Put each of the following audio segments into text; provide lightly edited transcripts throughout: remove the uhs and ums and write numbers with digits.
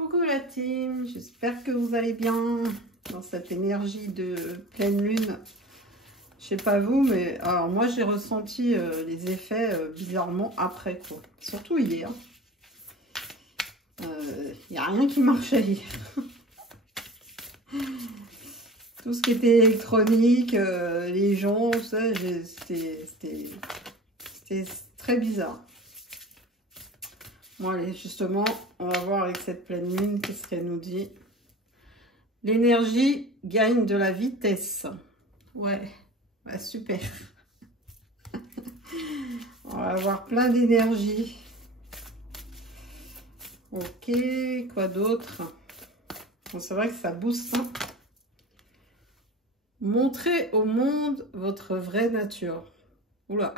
Coucou la team, j'espère que vous allez bien dans cette énergie de pleine lune. Je sais pas vous, mais alors moi j'ai ressenti les effets bizarrement après quoi. Surtout hier. Il n'y a rien qui marchait hier. Tout ce qui était électronique, les gens, c'était très bizarre. Bon allez, justement, on va voir avec cette pleine lune, qu'est-ce qu'elle nous dit. L'énergie gagne de la vitesse. Ouais, bah, super. On va avoir plein d'énergie. Ok, quoi d'autre? Bon, c'est vrai que ça booste. Hein. Montrez au monde votre vraie nature. Oula.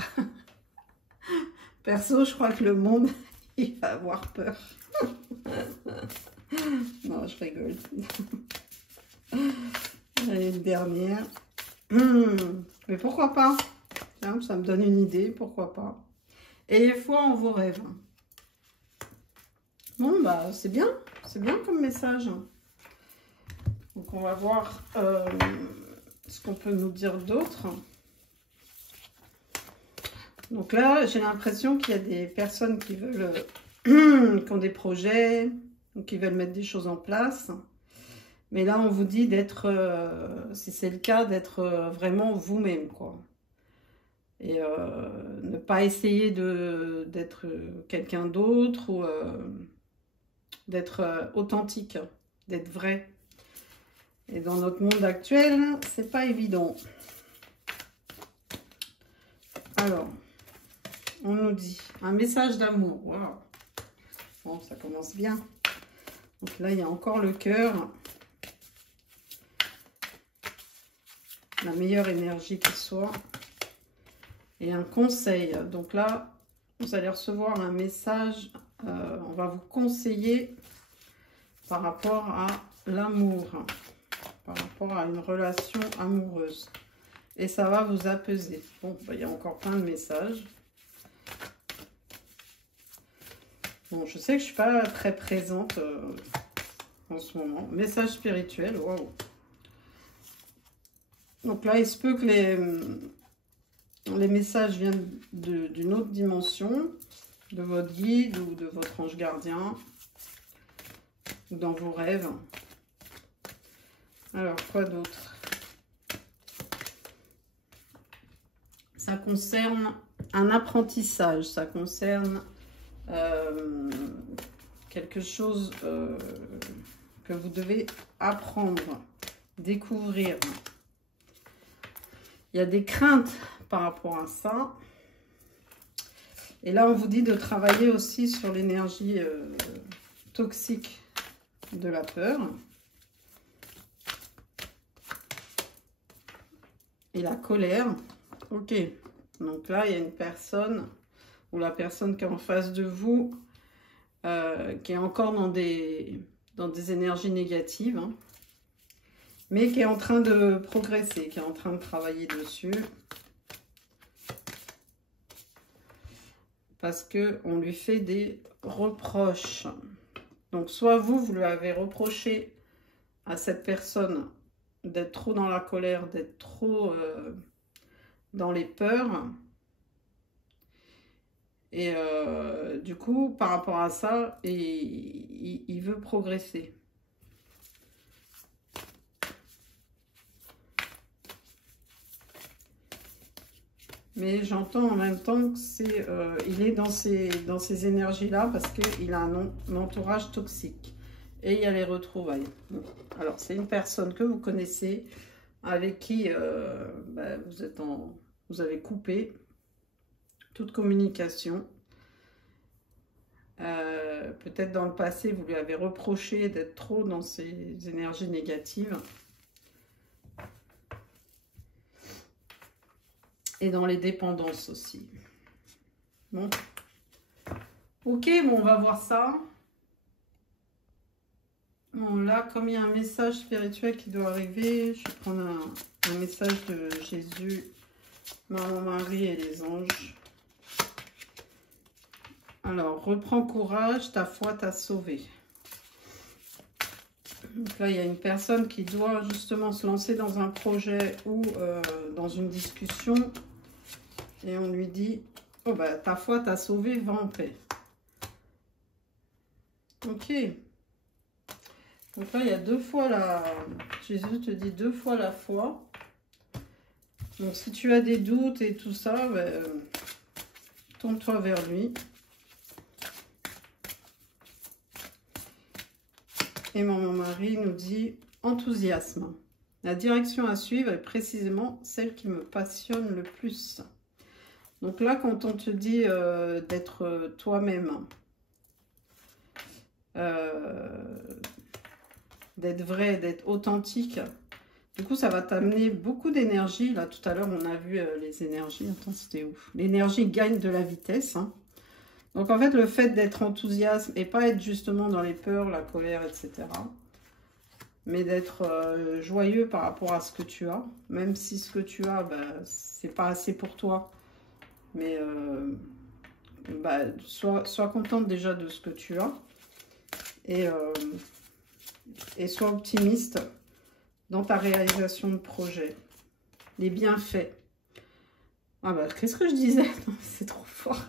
Perso, je crois que le monde... il va avoir peur. Non, je rigole. Allez, une dernière. Mais pourquoi pas? Tiens, ça me donne une idée, pourquoi pas. Ayez foi en vos rêves. Bon, bah, c'est bien comme message. Donc, on va voir ce qu'on peut nous dire d'autre. Donc là, j'ai l'impression qu'il y a des personnes qui veulent, qui ont des projets, ou qui veulent mettre des choses en place. Mais là, on vous dit d'être, si c'est le cas, d'être vraiment vous-même, quoi. Et ne pas essayer d'être quelqu'un d'autre ou d'être authentique, d'être vrai. Et dans notre monde actuel, c'est pas évident. Alors... on nous dit un message d'amour. Wow. Bon, ça commence bien. Donc là, il y a encore le cœur. La meilleure énergie qui soit. Et un conseil. Donc là, vous allez recevoir un message. On va vous conseiller par rapport à l'amour. Par rapport à une relation amoureuse. Et ça va vous apaiser. Bon, bah, il y a encore plein de messages. Bon, je sais que je ne suis pas très présente en ce moment. Message spirituel, waouh. Donc là, il se peut que les messages viennent d'une autre dimension, de votre guide ou de votre ange gardien, ou dans vos rêves. Alors, quoi d'autre? Ça concerne un apprentissage, ça concerne... quelque chose que vous devez apprendre, découvrir. Il y a des craintes par rapport à ça. Et là, on vous dit de travailler aussi sur l'énergie toxique de la peur. Et la colère. Ok, donc là, il y a une personne... ou la personne qui est en face de vous, qui est encore dans des énergies négatives, hein, mais qui est en train de progresser, qui est en train de travailler dessus. Parce qu'on lui fait des reproches. Donc, soit vous lui avez reproché à cette personne d'être trop dans la colère, d'être trop dans les peurs. Et du coup, par rapport à ça, il veut progresser. Mais j'entends en même temps que c'est, il est dans ces énergies-là parce qu'il a un entourage toxique. Et il y a les retrouvailles. Alors, c'est une personne que vous connaissez, avec qui bah, vous avez coupé toute communication. Peut-être dans le passé, vous lui avez reproché d'être trop dans ces énergies négatives. Et dans les dépendances aussi. Bon. Ok, bon, on va voir ça. Bon, là, comme il y a un message spirituel qui doit arriver, je vais prendre un message de Jésus, Maman Marie et les anges. Alors, reprends courage, ta foi t'a sauvé. Donc là, il y a une personne qui doit justement se lancer dans un projet ou dans une discussion. Et on lui dit, oh bah ta foi t'a sauvé, va en paix. Ok. Donc là, il y a 2 fois la... Jésus te dit 2 fois la foi. Donc si tu as des doutes et tout ça, ben, tourne-toi vers lui. Et mon mari nous dit enthousiasme. La direction à suivre est précisément celle qui me passionne le plus. Donc là, quand on te dit d'être toi-même, d'être vrai, d'être authentique, du coup, ça va t'amener beaucoup d'énergie. Là, tout à l'heure, on a vu les énergies. Attends, c'était ouf. L'énergie gagne de la vitesse. Hein. Donc, en fait, le fait d'être enthousiaste et pas être justement dans les peurs, la colère, etc. Mais d'être joyeux par rapport à ce que tu as. Même si ce que tu as, bah, c'est pas assez pour toi. Mais bah, sois contente déjà de ce que tu as. Et sois optimiste dans ta réalisation de projet. Les bienfaits. Ah bah, qu'est-ce que je disais? C'est trop fort.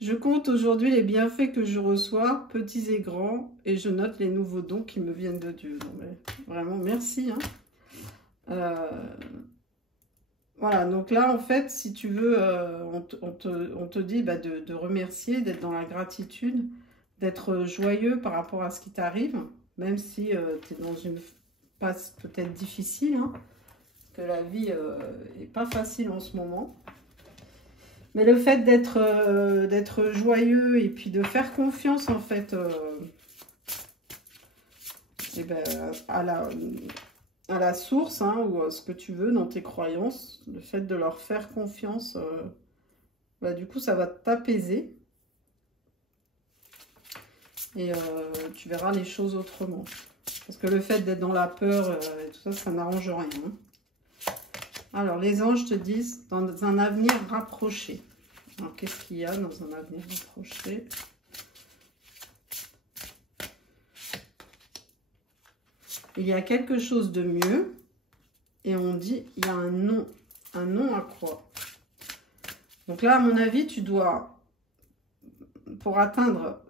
Je compte aujourd'hui les bienfaits que je reçois, petits et grands, et je note les nouveaux dons qui me viennent de Dieu. Non, mais vraiment, merci. Hein. Voilà, donc là, en fait, si tu veux, on te dit bah, de remercier, d'être dans la gratitude, d'être joyeux par rapport à ce qui t'arrive, même si tu es dans une phase peut-être difficile, hein, que la vie n'est pas facile en ce moment. Mais le fait d'être joyeux et puis de faire confiance, en fait, eh ben, à la source, hein, ou à ce que tu veux dans tes croyances, le fait de leur faire confiance, bah, du coup, ça va t'apaiser. Et tu verras les choses autrement. Parce que le fait d'être dans la peur et tout ça, ça n'arrange rien. Alors, les anges te disent dans un avenir rapproché. Alors, qu'est-ce qu'il y a dans un avenir rapproché? Il y a quelque chose de mieux. Et on dit, il y a un nom. Un nom à quoi? Donc là, à mon avis, tu dois, pour atteindre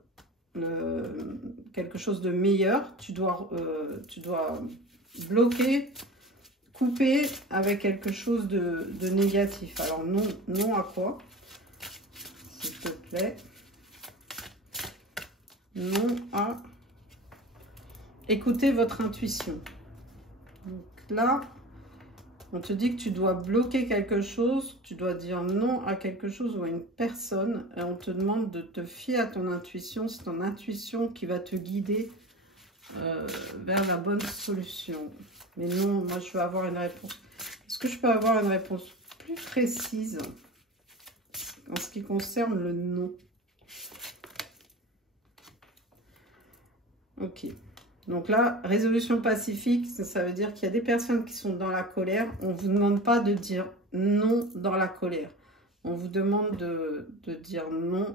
quelque chose de meilleur, tu dois bloquer, couper avec quelque chose de négatif. Alors, non à quoi? S'il te plaît. Non à écouter votre intuition. Donc là, on te dit que tu dois bloquer quelque chose, tu dois dire non à quelque chose ou à une personne, et on te demande de te fier à ton intuition. C'est ton intuition qui va te guider vers la bonne solution. Mais non, moi je veux avoir une réponse. Est-ce que je peux avoir une réponse plus précise en ce qui concerne le non? Ok. Donc là, résolution pacifique, ça veut dire qu'il y a des personnes qui sont dans la colère. On ne vous demande pas de dire non dans la colère. On vous demande de dire non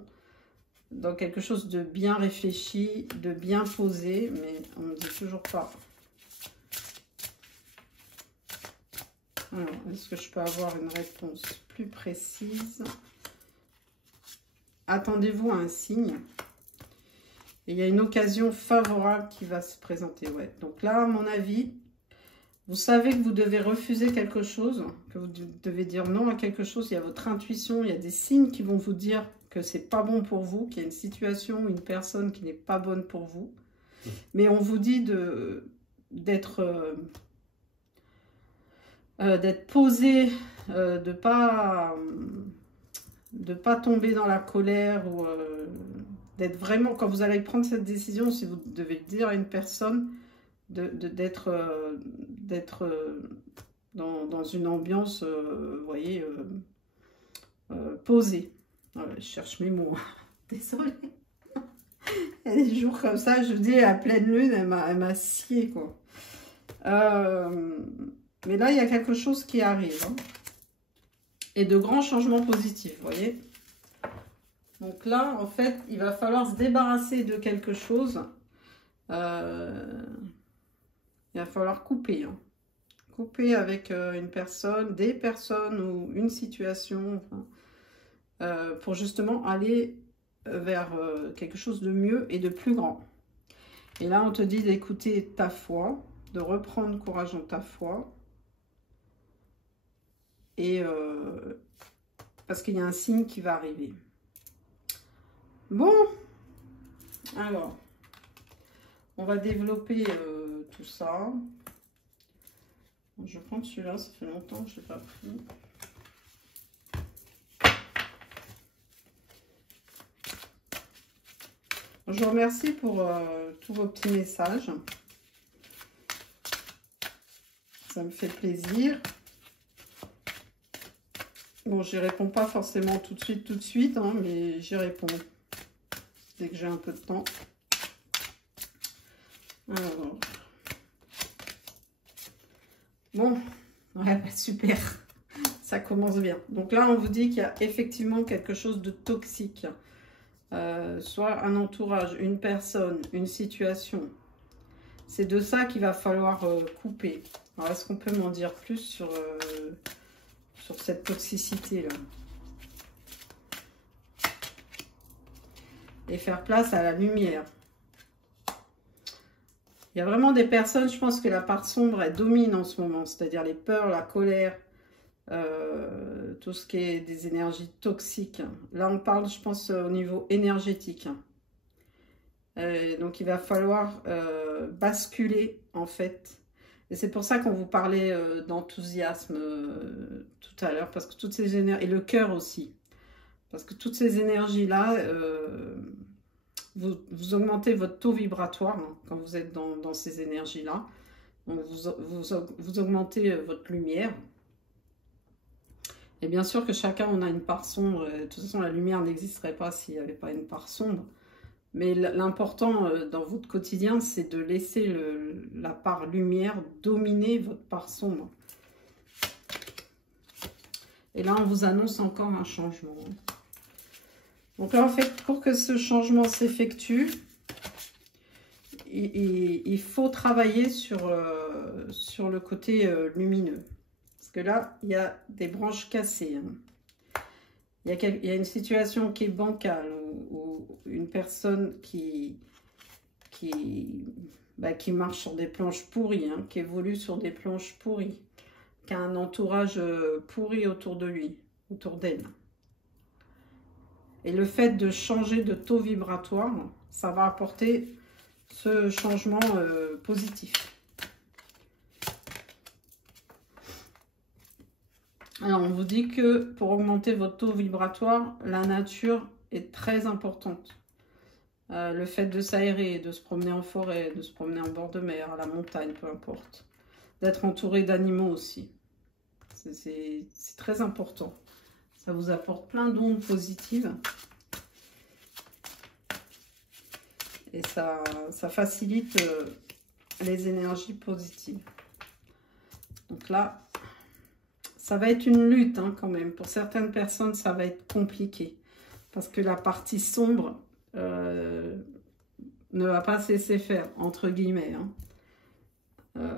dans quelque chose de bien réfléchi, de bien posé, mais on ne dit toujours pas. Alors, est-ce que je peux avoir une réponse plus précise? Attendez-vous à un signe. Et il y a une occasion favorable qui va se présenter. Ouais. Donc là, à mon avis, vous savez que vous devez refuser quelque chose, que vous devez dire non à quelque chose. Il y a votre intuition, il y a des signes qui vont vous dire que c'est pas bon pour vous, qu'il y a une situation, une personne qui n'est pas bonne pour vous. Mais on vous dit d'être posé, de pas tomber dans la colère ou d'être vraiment, quand vous allez prendre cette décision, si vous devez le dire à une personne, d'être dans une ambiance, vous voyez, posée. Voilà, je cherche mes mots. Désolée. Il y a des jours comme ça, je vous dis, à pleine lune, elle m'a scié, quoi. Mais là, il y a quelque chose qui arrive. Hein. Et de grands changements positifs, vous voyez. Donc là, en fait, il va falloir se débarrasser de quelque chose. Il va falloir couper. Hein. Couper avec une personne, des personnes ou une situation. Enfin, pour justement aller vers quelque chose de mieux et de plus grand. Et là, on te dit d'écouter ta foi, de reprendre courage en ta foi. Et parce qu'il y a un signe qui va arriver. Bon, alors, on va développer tout ça. Je vais prendre celui-là, ça fait longtemps que je ne l'ai pas pris. Je vous remercie pour tous vos petits messages. Ça me fait plaisir. Bon, j'y réponds pas forcément tout de suite, hein, mais j'y réponds dès que j'ai un peu de temps. Alors. Bon, ouais, bah, super. Ça commence bien. Donc là, on vous dit qu'il y a effectivement quelque chose de toxique. Soit un entourage, une personne, une situation. C'est de ça qu'il va falloir couper. Alors, est-ce qu'on peut m'en dire plus sur cette toxicité-là? Et faire place à la lumière. Il y a vraiment des personnes, je pense que la part sombre, elle domine en ce moment. C'est-à-dire les peurs, la colère, tout ce qui est des énergies toxiques. Là, on parle, je pense, au niveau énergétique. Donc, il va falloir basculer, en fait. Et c'est pour ça qu'on vous parlait d'enthousiasme tout à l'heure. Parce que toutes ces énergies, et le cœur aussi. Parce que toutes ces énergies-là, vous augmentez votre taux vibratoire hein, quand vous êtes dans ces énergies-là. Donc, vous augmentez votre lumière. Et bien sûr que chacun, on a une part sombre. De toute façon, la lumière n'existerait pas s'il n'y avait pas une part sombre. Mais l'important dans votre quotidien, c'est de laisser la part lumière dominer votre part sombre. Et là, on vous annonce encore un changement. Donc là, en fait, pour que ce changement s'effectue, il faut travailler sur le côté lumineux. Parce que là, il y a des branches cassées. Hein. Il y a une situation qui est bancale, ou une personne qui marche sur des planches pourries, hein, qui évolue sur des planches pourries, qui a un entourage pourri autour de lui, autour d'elle. Et le fait de changer de taux vibratoire, ça va apporter ce changement positif. Alors, on vous dit que pour augmenter votre taux vibratoire, la nature est très importante. Le fait de s'aérer, de se promener en forêt, de se promener en bord de mer, à la montagne, peu importe. D'être entouré d'animaux aussi. C'est très important. Ça vous apporte plein d'ondes positives. Et ça facilite les énergies positives. Donc là, ça va être une lutte hein, quand même. Pour certaines personnes, ça va être compliqué. Parce que la partie sombre ne va pas se laisser faire, entre guillemets. Hein.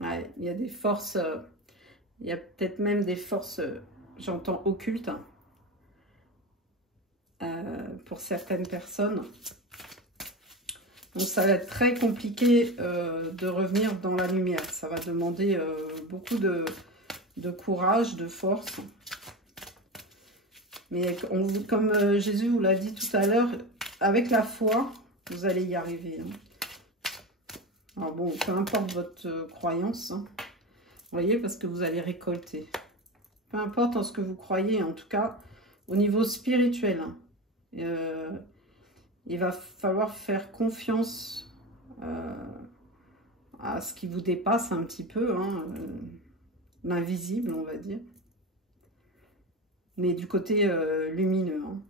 Ouais, il y a des forces... il y a peut-être même des forces, j'entends, occultes. Pour certaines personnes. Donc ça va être très compliqué de revenir dans la lumière. Ça va demander beaucoup de courage, de force. Mais comme Jésus vous l'a dit tout à l'heure, avec la foi, vous allez y arriver. Hein. Alors bon, peu importe votre croyance, hein, vous voyez, parce que vous allez récolter. Peu importe en ce que vous croyez, en tout cas, au niveau spirituel. Hein. Il va falloir faire confiance à ce qui vous dépasse un petit peu, hein, l'invisible, on va dire. Mais du côté lumineux. Hein.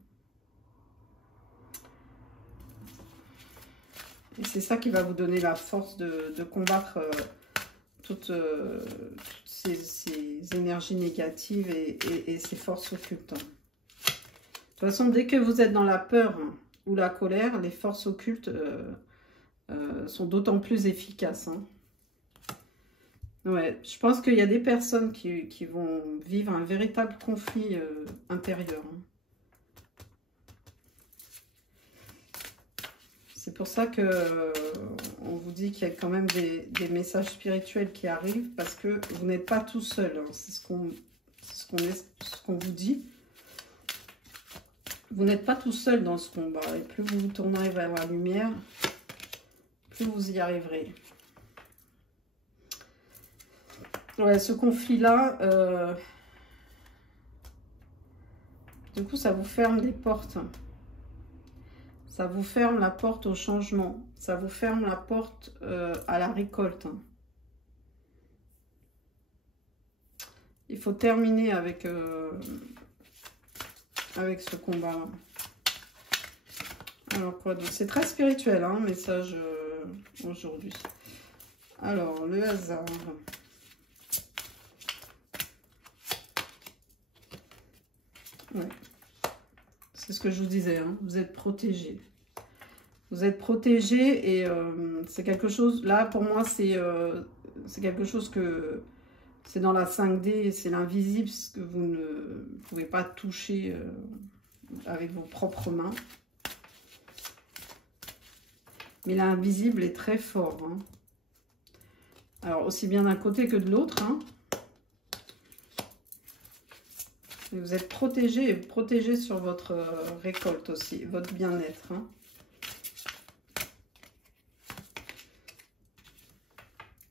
Et c'est ça qui va vous donner la force de combattre toutes ces énergies négatives et ces forces occultes. Hein. De toute façon, dès que vous êtes dans la peur ou la colère, les forces occultes sont d'autant plus efficaces. Hein. Ouais, je pense qu'il y a des personnes qui vont vivre un véritable conflit intérieur. Hein. C'est pour ça que on vous dit qu'il y a quand même des messages spirituels qui arrivent, parce que vous n'êtes pas tout seul. Hein. C'est ce qu'on vous dit. Vous n'êtes pas tout seul dans ce combat. Et plus vous vous tournerez vers la lumière, plus vous y arriverez. Ouais, ce conflit-là, du coup, ça vous ferme des portes. Ça vous ferme la porte au changement. Ça vous ferme la porte à la récolte. Il faut terminer avec ce combat. Alors quoi d'autre? C'est très spirituel, hein, message aujourd'hui. Alors, le hasard. Ouais. C'est ce que je vous disais, hein. Vous êtes protégés. Vous êtes protégés et c'est quelque chose, là pour moi c'est quelque chose que c'est dans la 5D, c'est l'invisible, ce que vous ne pouvez pas toucher avec vos propres mains. Mais l'invisible est très fort. Hein. Alors aussi bien d'un côté que de l'autre. Hein. Vous êtes protégés et protégés sur votre récolte aussi, votre bien-être. Hein.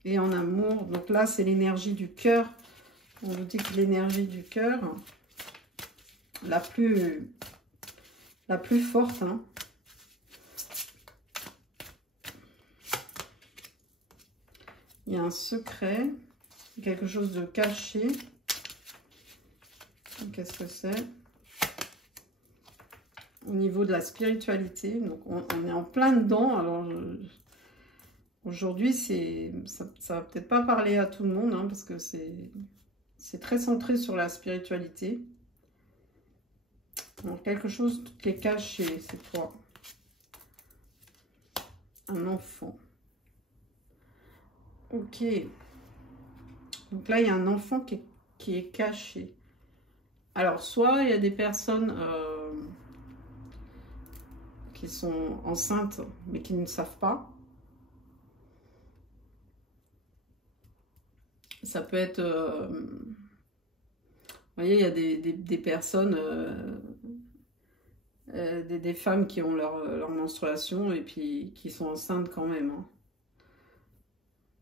Et en amour, donc là c'est l'énergie du cœur. On vous dit que l'énergie du cœur, la plus forte, hein. Il y a un secret, quelque chose de caché. Qu'est-ce que c'est? Au niveau de la spiritualité, donc on est en plein dedans. Alors aujourd'hui, ça va peut-être pas parler à tout le monde, hein, parce que c'est très centré sur la spiritualité. Alors, quelque chose qui est caché, c'est quoi? Un enfant. Ok. Donc là, il y a un enfant qui est caché. Alors, soit il y a des personnes qui sont enceintes, mais qui ne savent pas. Ça peut être... vous voyez, il y a des personnes, des femmes qui ont leur menstruation et puis qui sont enceintes quand même. Hein.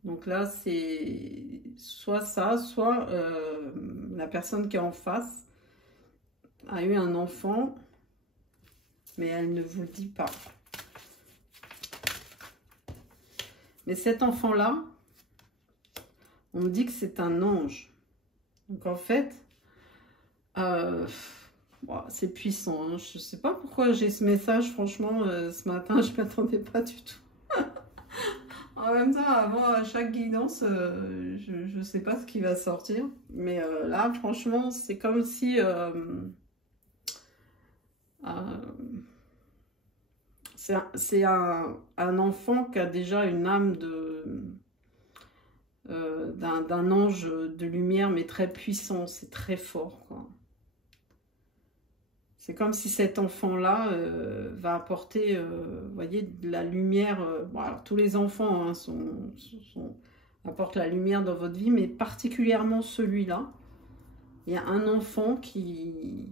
Donc là, c'est soit ça, soit la personne qui est en face a eu un enfant, mais elle ne vous le dit pas. Mais cet enfant-là, on me dit que c'est un ange. Donc en fait, c'est puissant. Hein. Je ne sais pas pourquoi j'ai ce message, franchement, ce matin, je ne m'attendais pas du tout. En même temps, avant chaque guidance, je ne sais pas ce qui va sortir. Mais là, franchement, c'est comme si... c'est un enfant qui a déjà une âme d'un ange de lumière, mais très puissant, c'est très fort, quoi. C'est comme si cet enfant-là va apporter, vous voyez, de la lumière. Bon, alors, tous les enfants hein, apportent la lumière dans votre vie, mais particulièrement celui-là. Il y a un enfant qui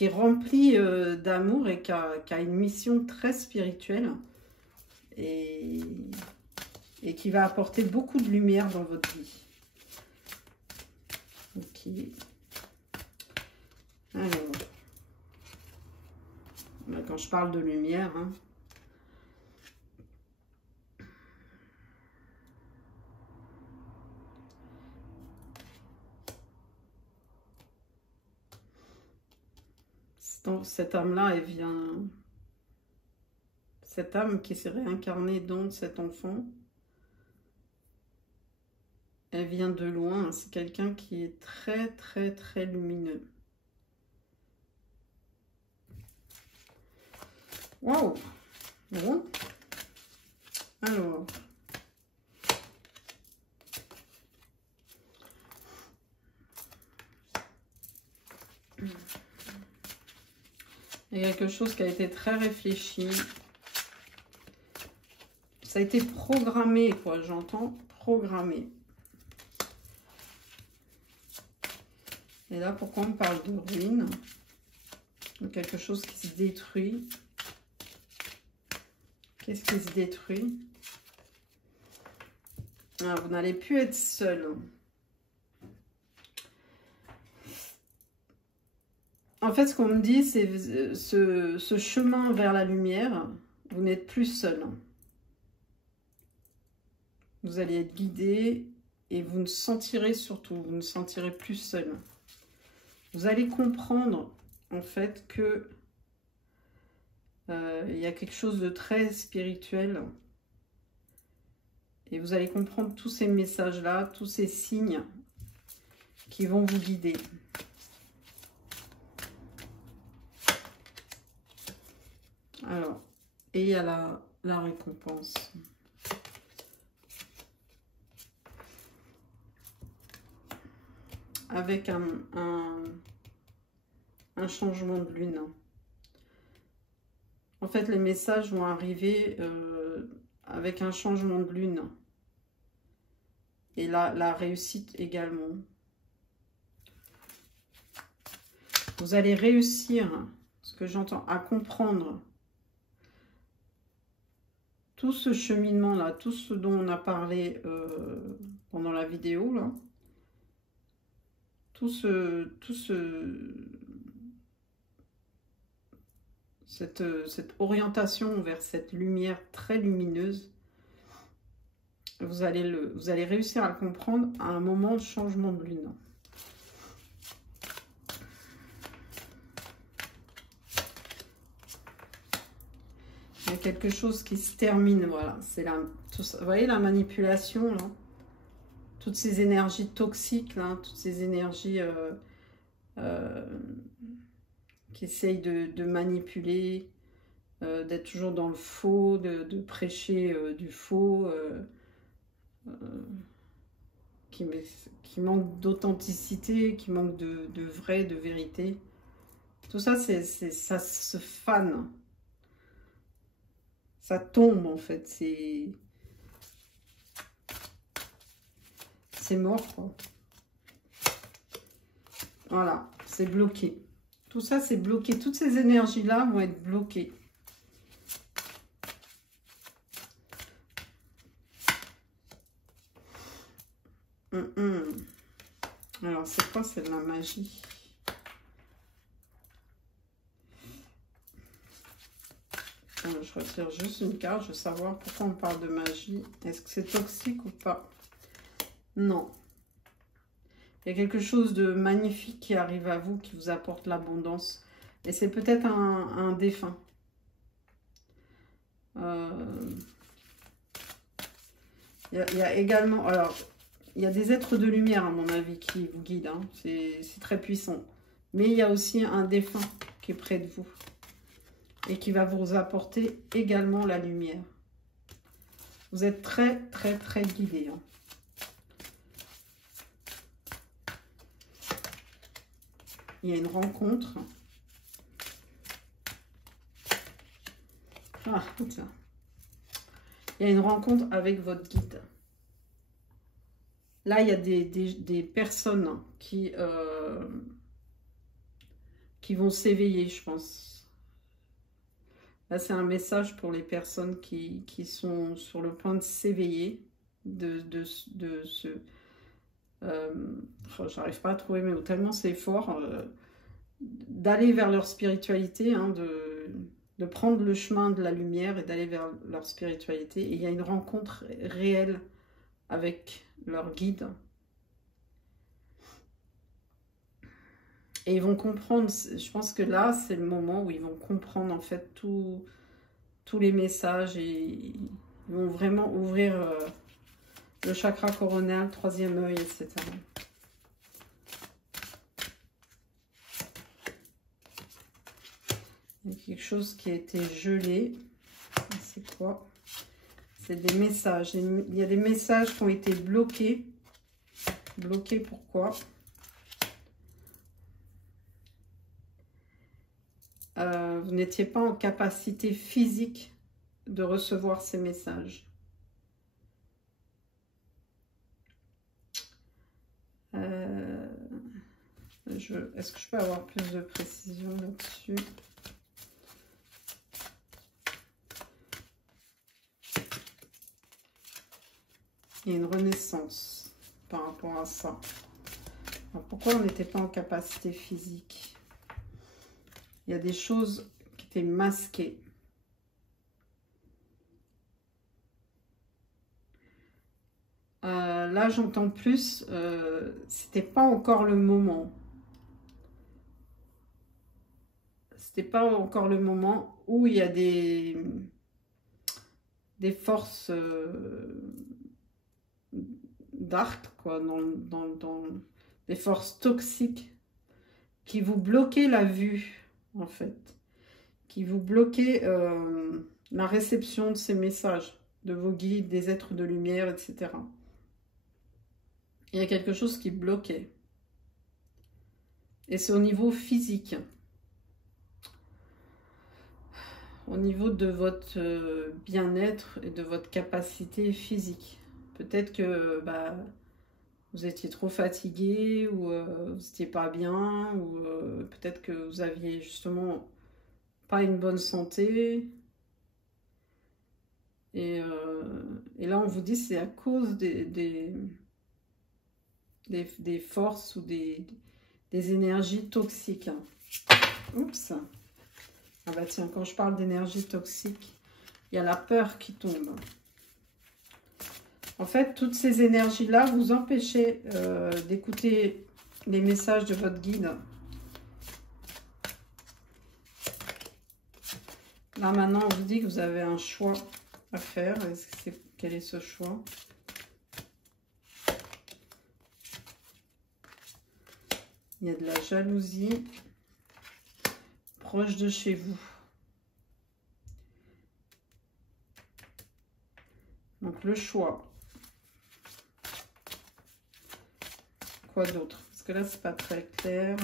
est rempli d'amour et qui a une mission très spirituelle et qui va apporter beaucoup de lumière dans votre vie. Ok. Alors, quand je parle de lumière, hein, cette âme-là, elle vient... Cette âme qui s'est réincarnée dans cet enfant, elle vient de loin. C'est quelqu'un qui est très, très, très lumineux. Waouh! Bon. Alors. Il y a quelque chose qui a été très réfléchi. Ça a été programmé, quoi, j'entends programmé. Et là, pourquoi on parle de ruine? Quelque chose qui se détruit. Qu'est-ce qui se détruit? Ah, vous n'allez plus être seul. En fait, ce qu'on me dit, c'est ce chemin vers la lumière, vous n'êtes plus seul. Vous allez être guidé et vous ne sentirez surtout, vous ne sentirez plus seul. Vous allez comprendre, en fait, que il y a quelque chose de très spirituel. Et vous allez comprendre tous ces messages-là, tous ces signes qui vont vous guider. Alors, et il y a la récompense. Avec un changement de lune. En fait, les messages vont arriver avec un changement de lune. Et la réussite également. Vous allez réussir, ce que j'entends, à comprendre tout ce cheminement-là, tout ce dont on a parlé pendant la vidéo, là. Cette orientation vers cette lumière très lumineuse, vous allez réussir à le comprendre à un moment de changement de lune. Il y a quelque chose qui se termine, voilà. C'est vous voyez la manipulation, là? Toutes ces énergies toxiques, là, toutes ces énergies qui essayent de manipuler, d'être toujours dans le faux, de prêcher du faux, qui manque d'authenticité, qui manque de vrai, de vérité. Tout ça, ça se fane. Ça tombe, en fait. C'est mort, quoi. Voilà, c'est bloqué. Tout ça, c'est bloqué. Toutes ces énergies-là vont être bloquées. Alors, c'est quoi? C'est de la magie. Alors, je retire juste une carte. Je veux savoir pourquoi on parle de magie. Est-ce que c'est toxique ou pas? Non. Il y a quelque chose de magnifique qui arrive à vous, qui vous apporte l'abondance. Et c'est peut-être un défunt. Il y a également... Alors, il y a des êtres de lumière, à mon avis, qui vous guident. Hein. C'est très puissant. Mais il y a aussi un défunt qui est près de vous. Et qui va vous apporter également la lumière. Vous êtes très, très, très guidés. Hein. Il y a une rencontre. Ah, tiens. Il y a une rencontre avec votre guide. Là, il y a des personnes qui vont s'éveiller, je pense. Là, c'est un message pour les personnes qui sont sur le point de s'éveiller, j'arrive pas à trouver mes mots, tellement c'est fort, d'aller vers leur spiritualité, hein, de prendre le chemin de la lumière et d'aller vers leur spiritualité. Et il y a une rencontre réelle avec leur guide. Et ils vont comprendre, je pense que là, c'est le moment où ils vont comprendre en fait tous les messages et ils vont vraiment ouvrir le chakra coronal, troisième œil, etc. Il y a quelque chose qui a été gelé. C'est quoi? C'est des messages. Il y a des messages qui ont été bloqués. Bloqués pourquoi? Vous n'étiez pas en capacité physique de recevoir ces messages. Est-ce que je peux avoir plus de précision là-dessus? Il y a une renaissance par rapport à ça. Alors, pourquoi on n'était pas en capacité physique? Il y a des choses qui étaient masquées. Là, j'entends plus, c'était pas encore le moment. C'était pas encore le moment où il y a des forces dark, quoi, dans des forces toxiques qui vous bloquaient la vue, en fait, qui vous bloquaient la réception de ces messages, de vos guides, des êtres de lumière, etc. Il y a quelque chose qui bloquait. Et c'est au niveau physique. Au niveau de votre bien-être et de votre capacité physique. Peut-être que vous étiez trop fatigué ou vous n'étiez pas bien ou peut-être que vous aviez justement pas une bonne santé. Et là, on vous dit c'est à cause des forces ou des énergies toxiques. Oups. Ah bah tiens, quand je parle d'énergie toxique, il y a la peur qui tombe. En fait, toutes ces énergies-là vous empêchez d'écouter les messages de votre guide. Là, maintenant, on vous dit que vous avez un choix à faire. Quel est ce choix? Il y a de la jalousie proche de chez vous. Donc, le choix. Quoi d'autre? Parce que là, c'est pas très clair.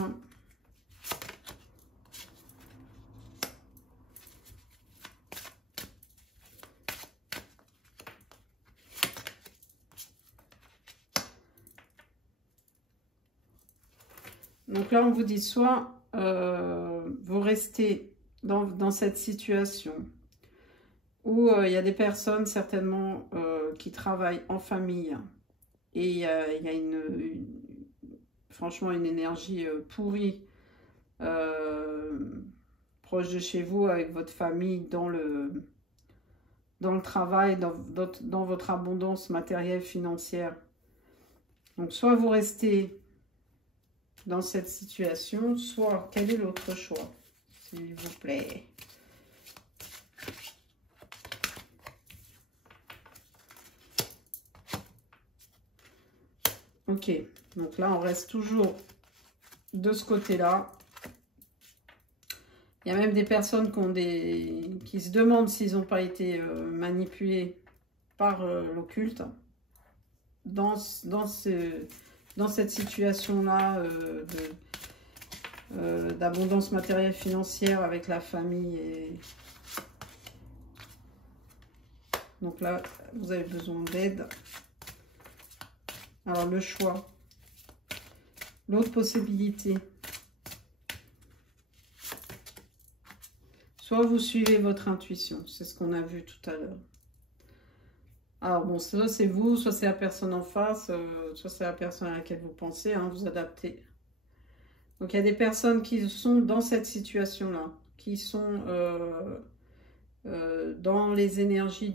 Donc là, on vous dit soit vous restez dans cette situation où il y a des personnes certainement qui travaillent en famille et il y a franchement une énergie pourrie proche de chez vous avec votre famille dans le travail, dans votre abondance matérielle, financière. Donc soit vous restez dans cette situation, soit quel est l'autre choix, s'il vous plaît? Ok, donc là on reste toujours de ce côté-là. Il y a même des personnes qui se demandent s'ils n'ont pas été manipulés par l'occulte dans cette situation-là d'abondance matérielle financière avec la famille. Donc là, vous avez besoin d'aide. Alors, le choix. L'autre possibilité. Soit vous suivez votre intuition. C'est ce qu'on a vu tout à l'heure. Alors bon, soit c'est vous, soit c'est la personne en face, soit c'est la personne à laquelle vous pensez, hein, vous adaptez. Donc il y a des personnes qui sont dans cette situation-là, qui sont dans les énergies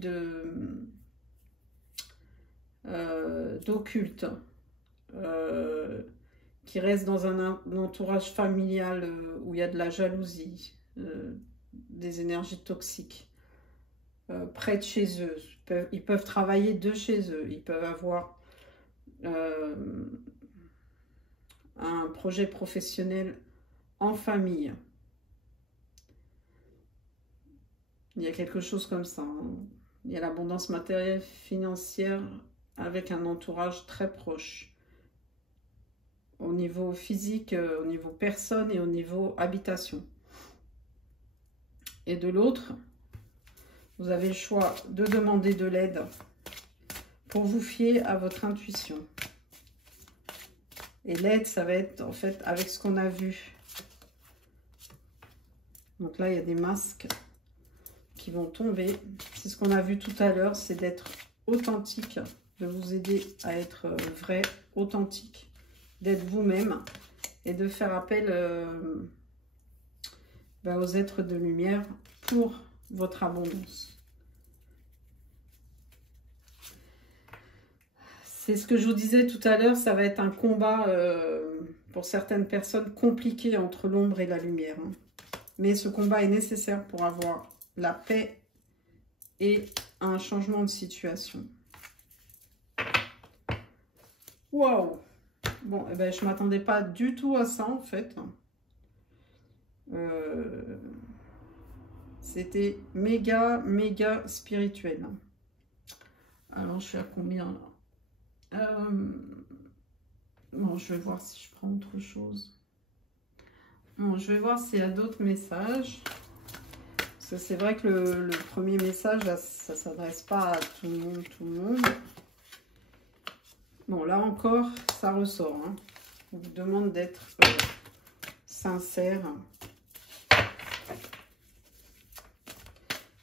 d'occulte, qui restent dans un entourage familial où il y a de la jalousie, des énergies toxiques, près de chez eux. Ils peuvent travailler de chez eux, ils peuvent avoir un projet professionnel en famille. Il y a quelque chose comme ça. Hein. Il y a l'abondance matérielle, financière, avec un entourage très proche. Au niveau physique, au niveau personne et au niveau habitation. Et de l'autre, vous avez le choix de demander de l'aide pour vous fier à votre intuition. Et l'aide, ça va être en fait avec ce qu'on a vu. Donc là, il y a des masques qui vont tomber. C'est ce qu'on a vu tout à l'heure, c'est d'être authentique, de vous aider à être vrai, authentique, d'être vous-même et de faire appel aux êtres de lumière pour votre abondance. C'est ce que je vous disais tout à l'heure, ça va être un combat pour certaines personnes compliqué entre l'ombre et la lumière. Hein. Mais ce combat est nécessaire pour avoir la paix et un changement de situation. Waouh! Bon, eh ben, je ne m'attendais pas du tout à ça en fait. C'était méga, méga spirituel. Alors, je suis à combien là? Bon, je vais voir si je prends autre chose. Bon, je vais voir s'il y a d'autres messages. Parce que c'est vrai que le premier message, là, ça ne s'adresse pas à tout le monde, Bon, là encore, ça ressort. Hein. On vous demande d'être sincère.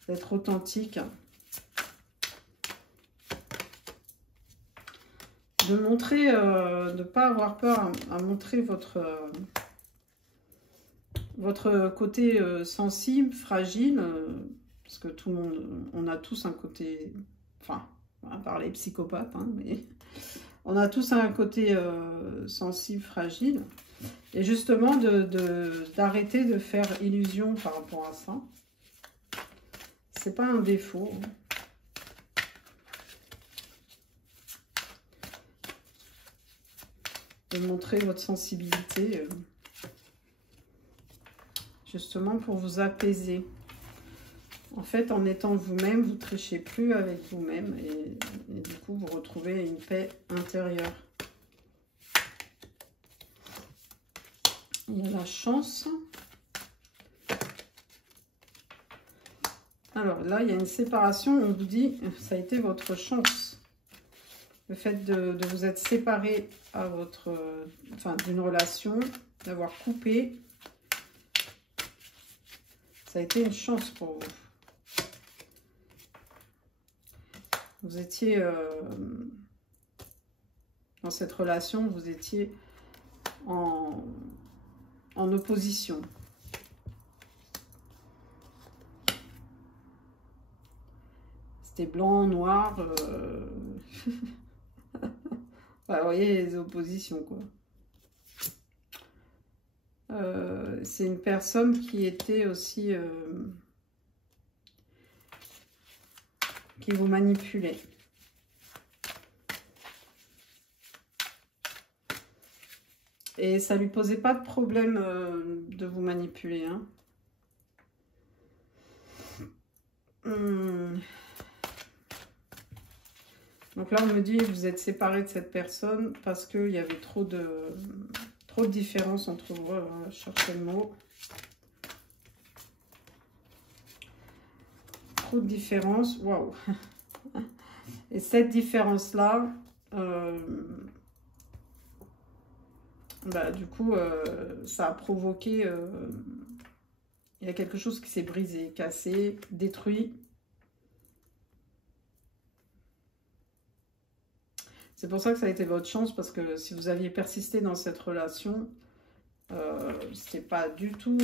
D'être authentique. De montrer, de ne pas avoir peur à montrer votre côté sensible, fragile, parce que tout le monde, on a tous un côté, enfin, à part les psychopathes, hein, mais on a tous un côté sensible, fragile, et justement d'arrêter de faire illusion par rapport à ça. C'est pas un défaut. De montrer votre sensibilité, justement pour vous apaiser. En fait, en étant vous-même, vous ne trichez plus avec vous-même et du coup, vous retrouvez une paix intérieure. Il y a la chance. Alors là, il y a une séparation, on vous dit, ça a été votre chance. Le fait de vous être séparé à d'une relation, d'avoir coupé, ça a été une chance pour vous. Vous étiez dans cette relation, vous étiez en opposition. C'était blanc, noir. Bah, vous voyez les oppositions, quoi. C'est une personne qui était aussi... qui vous manipulait. Et ça lui posait pas de problème de vous manipuler. Hein. Donc là, on me dit, vous êtes séparé de cette personne parce qu'il y avait trop de différence entre vous. Je cherchais le mot. Trop de différence. Waouh. Et cette différence-là, du coup, ça a provoqué... il y a quelque chose qui s'est brisé, cassé, détruit. C'est pour ça que ça a été votre chance, parce que si vous aviez persisté dans cette relation, c'était pas du tout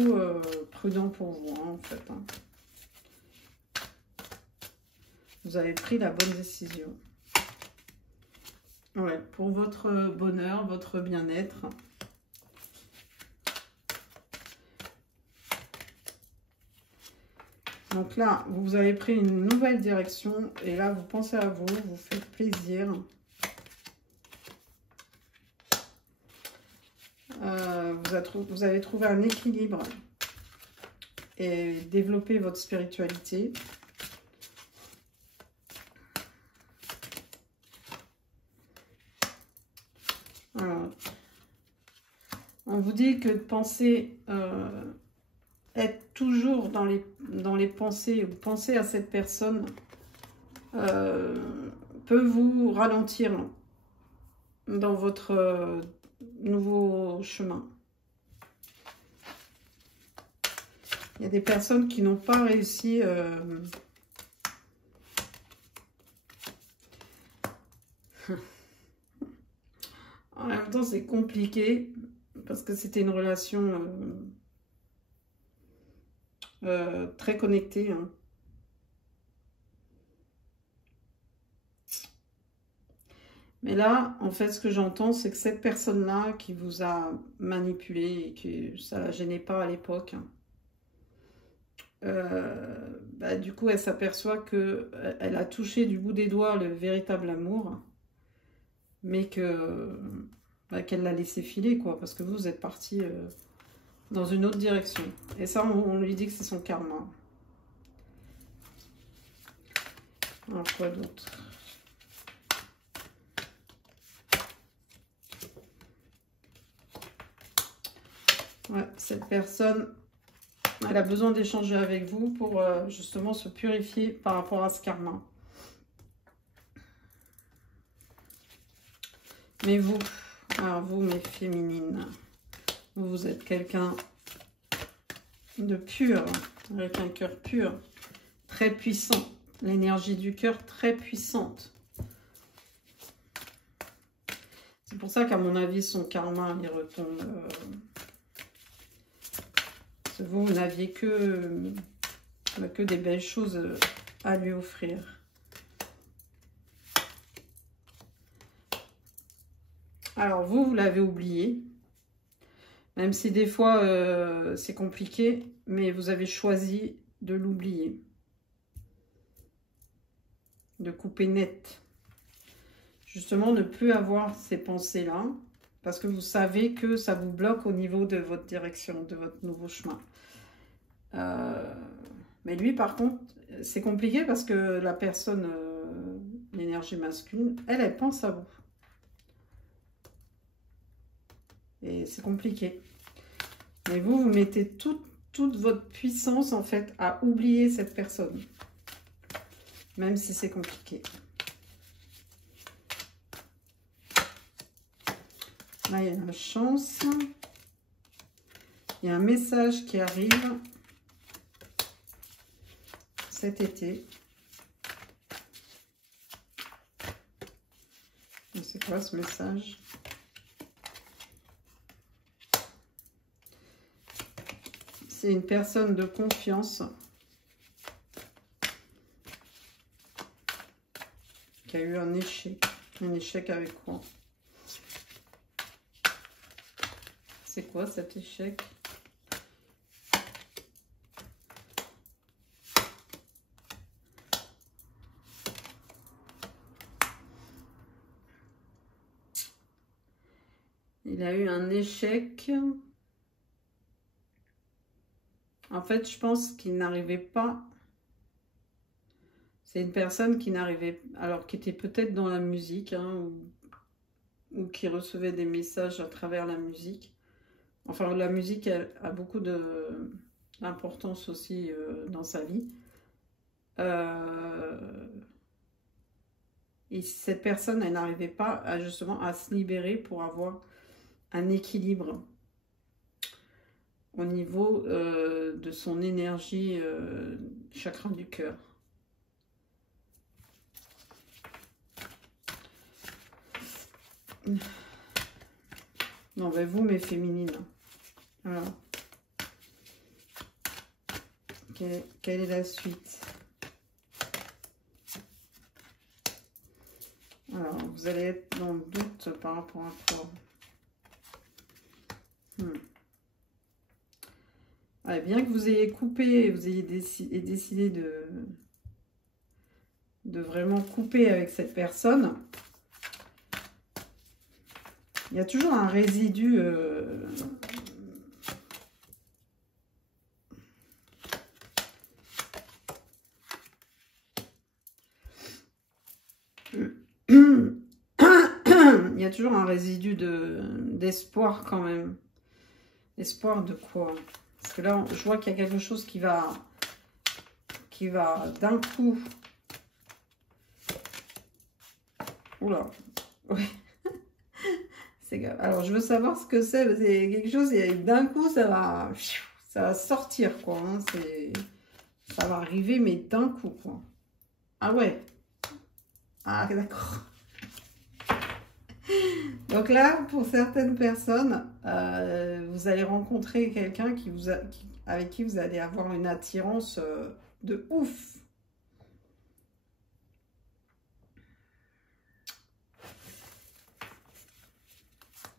prudent pour vous, hein, en fait. Hein. Vous avez pris la bonne décision. Ouais, pour votre bonheur, votre bien-être. Donc là, vous avez pris une nouvelle direction et là, vous pensez à vous, vous faites plaisir. Vous avez trouvé un équilibre et développer votre spiritualité. Alors, on vous dit que de penser, être toujours dans les pensées, ou penser à cette personne, peut vous ralentir dans votre nouveau chemin. Il y a des personnes qui n'ont pas réussi en même temps, c'est compliqué parce que c'était une relation très connectée. Hein. Mais là, en fait, ce que j'entends, c'est que cette personne-là qui vous a manipulé et que ça ne la gênait pas à l'époque, du coup, elle s'aperçoit qu'elle a touché du bout des doigts le véritable amour, mais qu'elle l'a laissé filer, quoi, parce que vous êtes parti dans une autre direction. Et ça, on lui dit que c'est son karma. Alors, quoi d'autre? Ouais, cette personne, elle a besoin d'échanger avec vous pour justement se purifier par rapport à ce karma. Mais vous, alors vous, mes féminines, vous êtes quelqu'un de pur, avec un cœur pur, très puissant. L'énergie du cœur très puissante. C'est pour ça qu'à mon avis, son karma, il retombe. Vous n'aviez que des belles choses à lui offrir. Alors, vous l'avez oublié. Même si des fois, c'est compliqué, mais vous avez choisi de l'oublier. De couper net. Justement, ne plus avoir ces pensées-là. Parce que vous savez que ça vous bloque au niveau de votre direction, de votre nouveau chemin. Mais lui, par contre, c'est compliqué parce que la personne, l'énergie masculine, elle pense à vous. Et c'est compliqué. Mais vous mettez toute votre puissance, en fait, à oublier cette personne. Même si c'est compliqué. Là, il y a la chance. Il y a un message qui arrive cet été. C'est quoi ce message? C'est une personne de confiance qui a eu un échec. Un échec avec quoi? C'est quoi cet échec? Il a eu un échec. En fait, je pense qu'il n'arrivait pas. C'est une personne qui n'arrivait, alors qui était peut-être dans la musique, hein, ou qui recevait des messages à travers la musique. Enfin, la musique a beaucoup d'importance aussi dans sa vie. Et cette personne, elle n'arrivait pas justement à se libérer pour avoir un équilibre au niveau de son énergie chakra du cœur. Non, ben vous, mes féminines. Alors, quelle est la suite? Alors, vous allez être dans le doute par rapport à quoi? Ouais, bien que vous ayez coupé, vous ayez décidé de vraiment couper avec cette personne, il y a toujours un résidu il y a toujours un résidu d'espoir quand même. Espoir de quoi? Parce que là, je vois qu'il y a quelque chose qui va d'un coup... Oula, ouais. Alors, je veux savoir ce que c'est. C'est quelque chose, et d'un coup, ça va sortir, quoi. Hein. Ça va arriver, mais d'un coup, quoi. Ah ouais. Ah, d'accord. Donc là, pour certaines personnes, vous allez rencontrer quelqu'un avec qui vous allez avoir une attirance de ouf.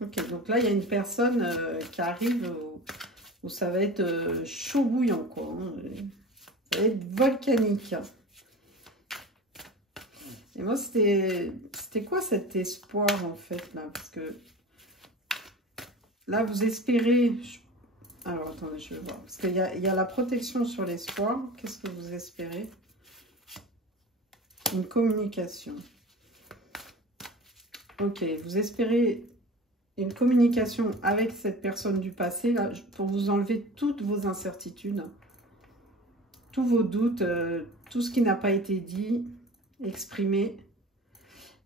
Ok, donc là, il y a une personne qui arrive où ça va être chaud bouillant, quoi. Hein. Ça va être volcanique. Et moi, c'était quoi cet espoir, en fait, là? Parce que là, vous espérez... Alors, attendez, je vais voir. Parce qu'il y a la protection sur l'espoir. Qu'est-ce que vous espérez? Une communication. Ok, vous espérez une communication avec cette personne du passé, là, pour vous enlever toutes vos incertitudes, tous vos doutes, tout ce qui n'a pas été dit, exprimé.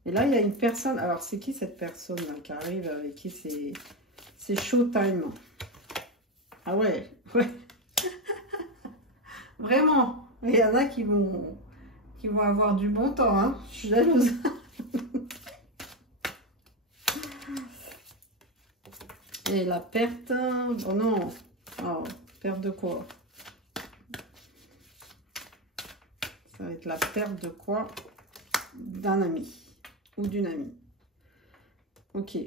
Et là, il y a une personne... Alors, c'est qui cette personne là, qui arrive, avec qui c'est showtime? Ah ouais, ouais. Vraiment. Il y en a qui vont avoir du bon temps. Hein. Je suis jalouse. Et la perte... Oh non. Oh, perte de quoi? Ça va être la perte de quoi? D'un ami. Ou d'une amie. Ok.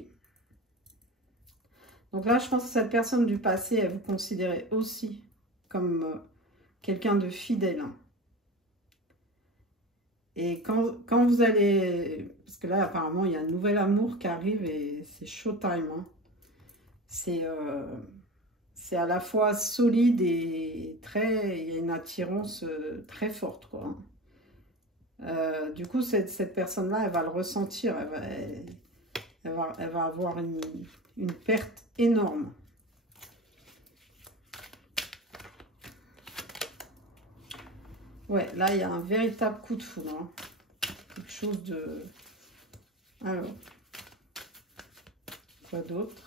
Donc là, je pense que cette personne du passé, elle vous considérait aussi comme quelqu'un de fidèle. Et quand vous allez... Parce que là, apparemment, il y a un nouvel amour qui arrive et c'est showtime. Hein. C'est à la fois solide et très... Il y a une attirance très forte, quoi. Du coup, cette personne-là, elle va le ressentir. Elle va avoir une perte énorme. Ouais, là, il y a un véritable coup de foudre. Hein. Quelque chose de... Alors, quoi d'autre?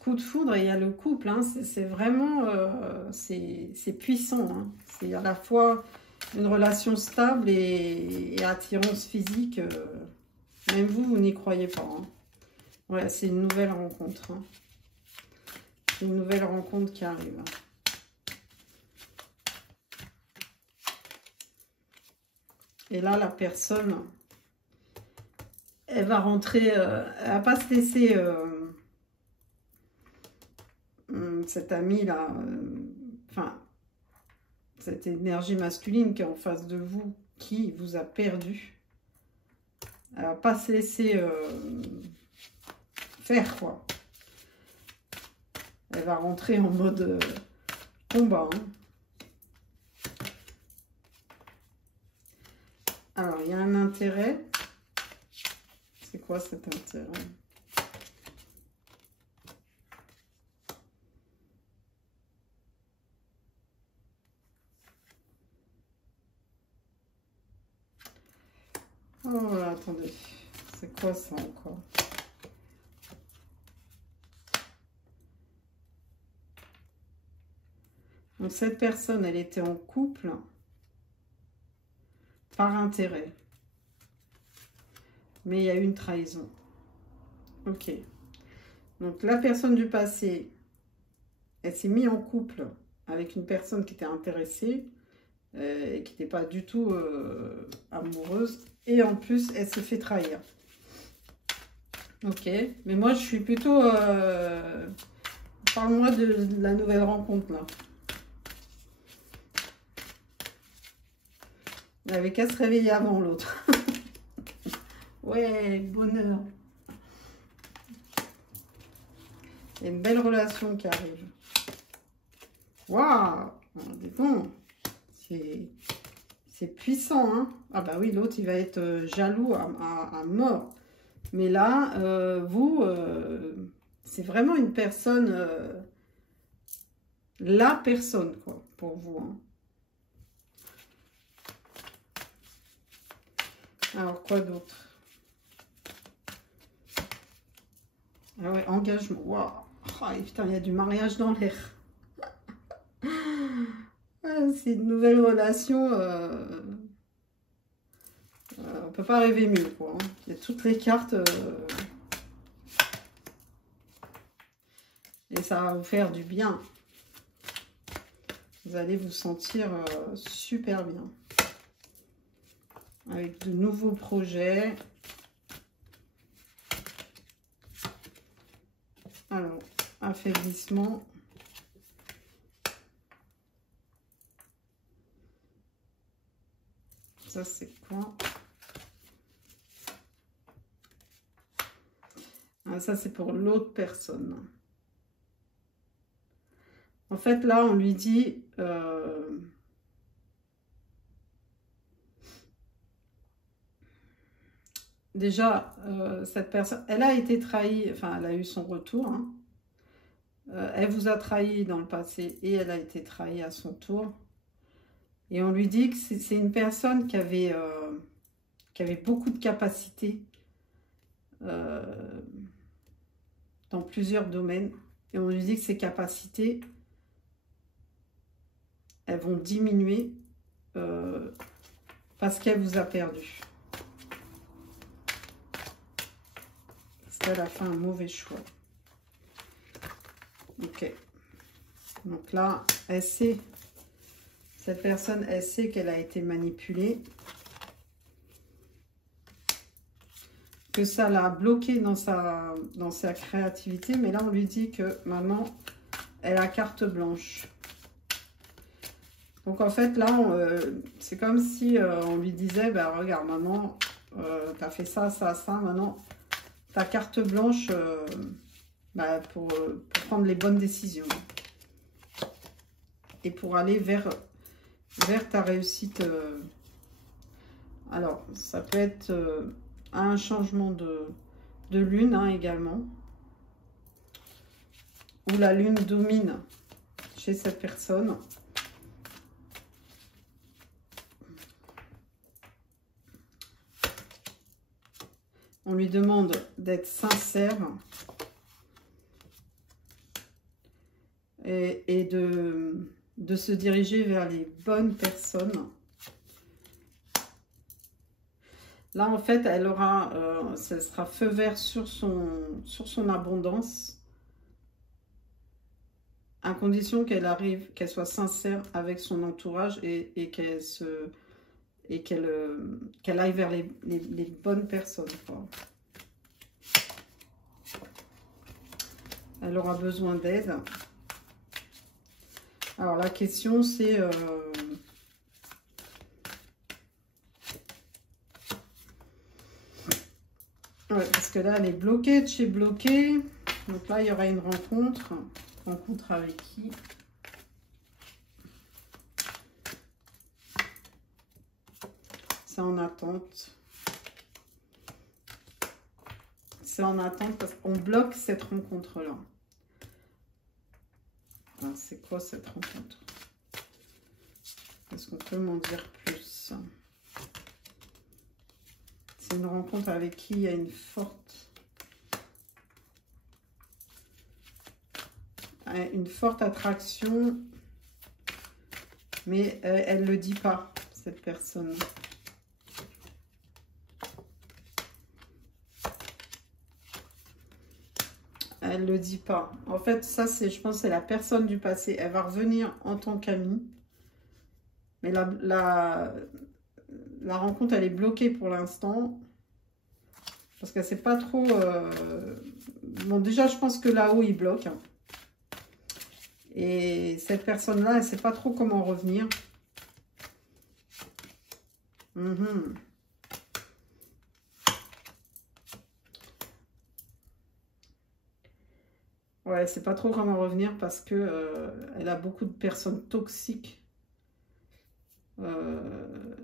Coup de foudre, et il y a le couple. Hein. C'est vraiment... c'est puissant. Hein. C'est à la fois une relation stable et attirance physique. Même vous n'y croyez pas. Hein. Ouais, c'est une nouvelle rencontre. Hein. C'est une nouvelle rencontre qui arrive. Et là, la personne, elle va rentrer, elle va pas se laisser, cette amie-là, enfin, cette énergie masculine qui est en face de vous, qui vous a perdu. Elle va pas se laisser faire, quoi. Elle va rentrer en mode combat. Hein. Alors, il y a un intérêt. C'est quoi cet intérêt? Oh là, attendez. C'est quoi ça encore? Donc, cette personne, elle était en couple par intérêt. Mais il y a eu une trahison. Ok. Donc, la personne du passé, elle s'est mise en couple avec une personne qui était intéressée et qui n'était pas du tout amoureuse. Et en plus, elle s'est fait trahir. Ok. Mais moi, je suis plutôt... Parle-moi de la nouvelle rencontre, là. Il n'avait qu'à se réveiller avant l'autre. Ouais, bonheur. Il y a une belle relation qui arrive. Waouh! Mais bon, c'est puissant, hein. Ah bah oui, l'autre, il va être jaloux à mort. Mais là, vous, c'est vraiment une personne, la personne, quoi, pour vous, hein. Alors, quoi d'autre? Ah ouais, engagement. Waouh. Oh, putain, il y a du mariage dans l'air. C'est une nouvelle relation. On peut pas rêver mieux, quoi, hein. Il y a toutes les cartes. Et ça va vous faire du bien. Vous allez vous sentir super bien. Avec de nouveaux projets. Alors, affaiblissement. Ça, c'est quoi? Ah, ça, c'est pour l'autre personne. En fait, là, on lui dit... déjà, cette personne, elle a été trahie, enfin, elle a eu son retour, hein. Elle vous a trahi dans le passé et elle a été trahie à son tour. Et on lui dit que c'est une personne qui avait beaucoup de capacités dans plusieurs domaines. Et on lui dit que ces capacités, elles vont diminuer parce qu'elle vous a perdu. Parce qu'elle a fait un mauvais choix. Ok. Donc là, elle sait, cette personne, elle sait qu'elle a été manipulée. Que ça l'a bloquée dans sa créativité. Mais là, on lui dit que maintenant, elle a carte blanche. Donc en fait, là, c'est comme si on lui disait, bah, regarde, maman, tu as fait ça, ça, ça, maintenant, ta carte blanche bah, pour prendre les bonnes décisions. Et pour aller vers ta réussite. Alors, ça peut être un changement de lune, hein, également. Où la lune domine chez cette personne. On lui demande d'être sincère et de se diriger vers les bonnes personnes. Là, en fait, elle aura, ça sera feu vert sur son abondance, à condition qu'elle arrive, qu'elle soit sincère avec son entourage et qu'elle aille vers les bonnes personnes, quoi. Elle aura besoin d'aide. Alors, la question, c'est... ouais, parce que là, elle est bloquée de chez bloquée. Donc là, il y aura une rencontre. Rencontre avec qui? C'est en attente. C'est en attente parce qu'on bloque cette rencontre-là. C'est quoi cette rencontre? Est-ce qu'on peut m'en dire plus? C'est une rencontre avec qui il y a une forte attraction, mais elle ne le dit pas, cette personne. Elle ne le dit pas. En fait, ça, je pense, c'est la personne du passé. Elle va revenir en tant qu'amie. Mais la rencontre, elle est bloquée pour l'instant. Parce qu'elle ne sait pas trop... Bon, déjà, je pense que là-haut, il bloque. Et cette personne-là, elle ne sait pas trop comment revenir. Ouais, c'est pas trop comment revenir parce que elle a beaucoup de personnes toxiques euh,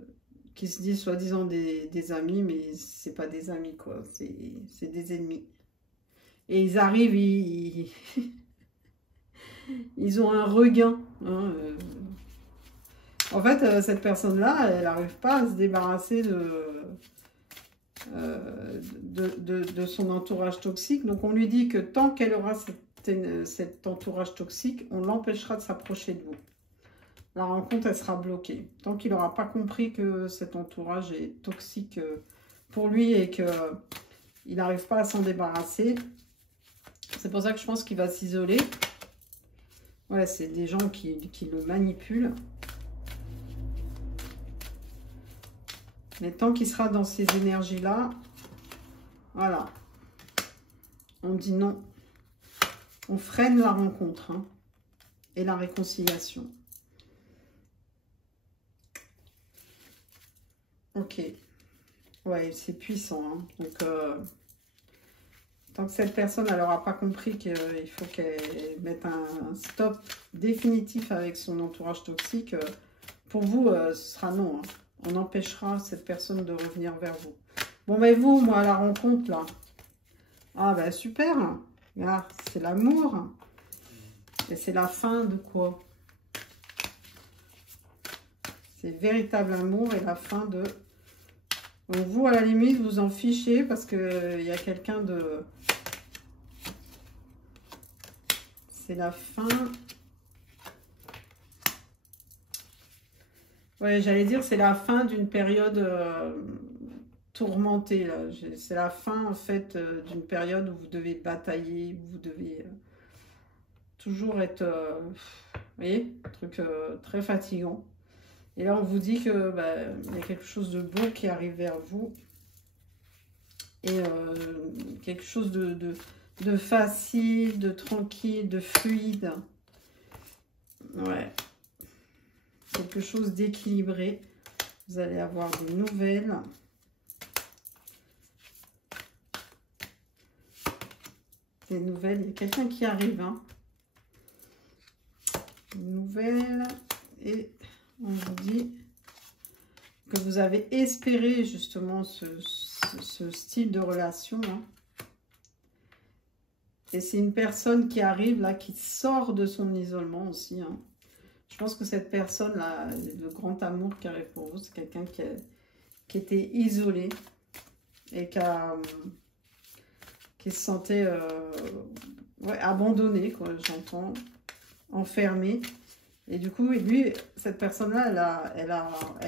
qui se disent soi-disant des amis, mais c'est pas des amis, quoi. C'est des ennemis. Et ils arrivent, ils ont un regain. Hein, En fait, cette personne-là, elle n'arrive pas à se débarrasser de son entourage toxique. Donc, on lui dit que tant qu'elle aura cet entourage toxique, on l'empêchera de s'approcher de vous. La rencontre, elle sera bloquée. Tant qu'il n'aura pas compris que cet entourage est toxique pour lui et qu'il n'arrive pas à s'en débarrasser, c'est pour ça que je pense qu'il va s'isoler. Ouais, c'est des gens qui le manipulent. Mais tant qu'il sera dans ces énergies-là, voilà. On dit non. On freine la rencontre hein, et la réconciliation. Ok. Ouais, c'est puissant. Hein. Donc, tant que cette personne n'aura pas compris qu'il faut qu'elle mette un stop définitif avec son entourage toxique, pour vous, ce sera non. Hein. On empêchera cette personne de revenir vers vous. Bon, mais vous, moi, la rencontre, là. Ah, ben super. Là, c'est l'amour. Et c'est la fin de quoi? C'est véritable amour et la fin de... Donc vous, à la limite, vous en fichez parce qu'il y a quelqu'un de... C'est la fin... Ouais, j'allais dire, c'est la fin d'une période tourmentée. C'est la fin, en fait, d'une période où vous devez batailler, où vous devez toujours être... vous voyez, un truc très fatigant. Et là, on vous dit que bah, y a quelque chose de beau qui arrive vers vous. Et quelque chose de facile, de tranquille, de fluide. Ouais. Quelque chose d'équilibré. Vous allez avoir des nouvelles. Des nouvelles. Il y a quelqu'un qui arrive. Hein. Une nouvelle. Et on vous dit que vous avez espéré justement ce style de relation. Hein. Et c'est une personne qui arrive là, qui sort de son isolement aussi. Hein. Je pense que cette personne-là, le grand amour qui arrive pour vous, c'est quelqu'un qui était isolé et qui se sentait ouais, abandonné, quoi, j'entends, enfermé. Et du coup, lui, cette personne-là, elle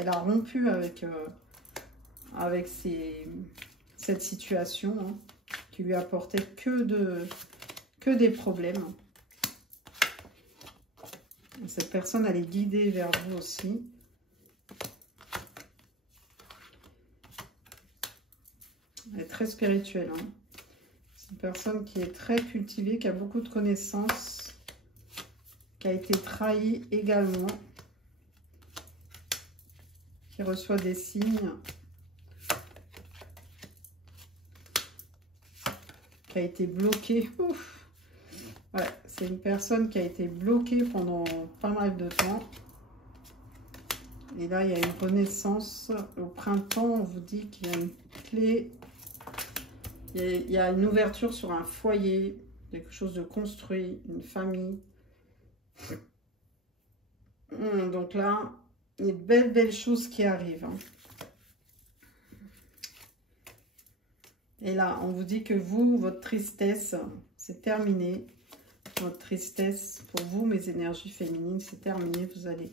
a rompu avec cette situation hein, qui lui apportait que des problèmes. Cette personne, elle est guidée vers vous aussi. Elle est très spirituelle. Hein. C'est une personne qui est très cultivée, qui a beaucoup de connaissances, qui a été trahie également, qui reçoit des signes, qui a été bloquée. Ouf. Ouais, c'est une personne qui a été bloquée pendant pas mal de temps. Et là, il y a une renaissance. Au printemps, on vous dit qu'il y a une clé. Il y a une ouverture sur un foyer, quelque chose de construit, une famille. Donc là, il y a de belles choses qui arrivent. Hein. Et là, on vous dit que vous, votre tristesse, c'est terminé. Votre tristesse, pour vous, mes énergies féminines, c'est terminé. Vous allez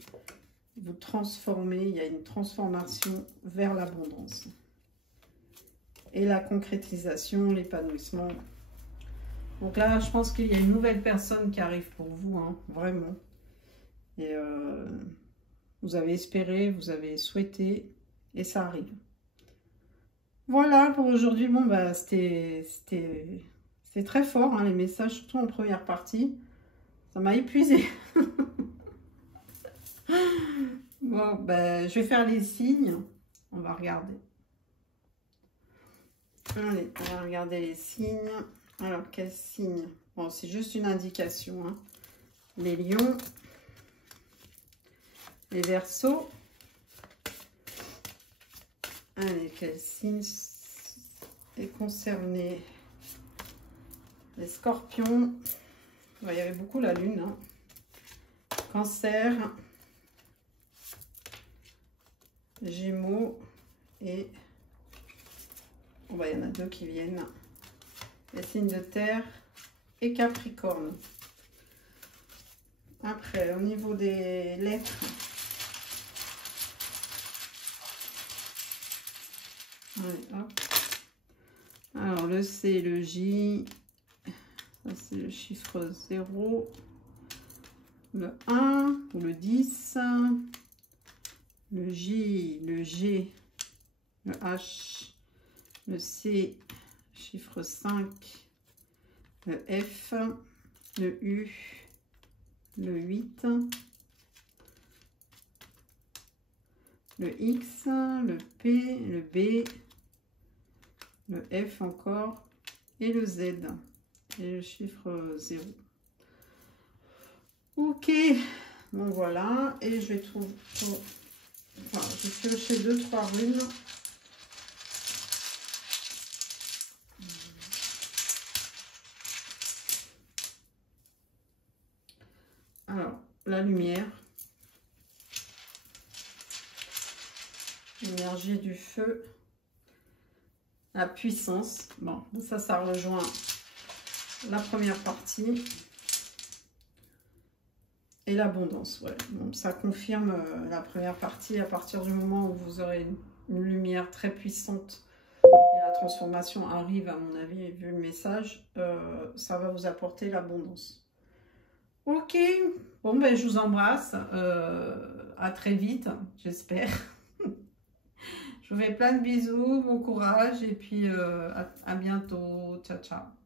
vous transformer. Il y a une transformation vers l'abondance. Et la concrétisation, l'épanouissement. Donc là, je pense qu'il y a une nouvelle personne qui arrive pour vous, hein, vraiment. Et vous avez espéré, vous avez souhaité, et ça arrive. Voilà pour aujourd'hui. Bon, bah, c'était très fort, hein, les messages, surtout en première partie. Ça m'a épuisé. Bon, bah, je vais faire les signes. On va regarder. Allez, on va regarder les signes. Alors, quel signe? Bon, c'est juste une indication, hein. Les lions, les Verseaux. Allez, quel signe est concerné? Les Scorpions. Il y avait beaucoup la Lune, hein. Cancer, Gémeaux et oh, bah, il y en a deux qui viennent. Les signes de terre et Capricorne. Après, au niveau des lettres, allez, hop. Alors le C, le J, ça c'est le chiffre 0, le 1 ou le 10, le J, le G, le H, le C, chiffre 5, le F, le U, le 8, le X, le P, le B, le F encore, et le Z, et le chiffre 0. Ok, bon voilà, et je vais trouver, enfin, je vais piocher 2-3 runes. Alors, la lumière, l'énergie du feu, la puissance. Bon, ça rejoint la première partie. Et l'abondance, ouais. Donc, ça confirme la première partie à partir du moment où vous aurez une lumière très puissante et la transformation arrive, à mon avis, vu le message, ça va vous apporter l'abondance. Ok, bon ben je vous embrasse, à très vite, j'espère. Je vous fais plein de bisous, bon courage et puis à bientôt, ciao ciao.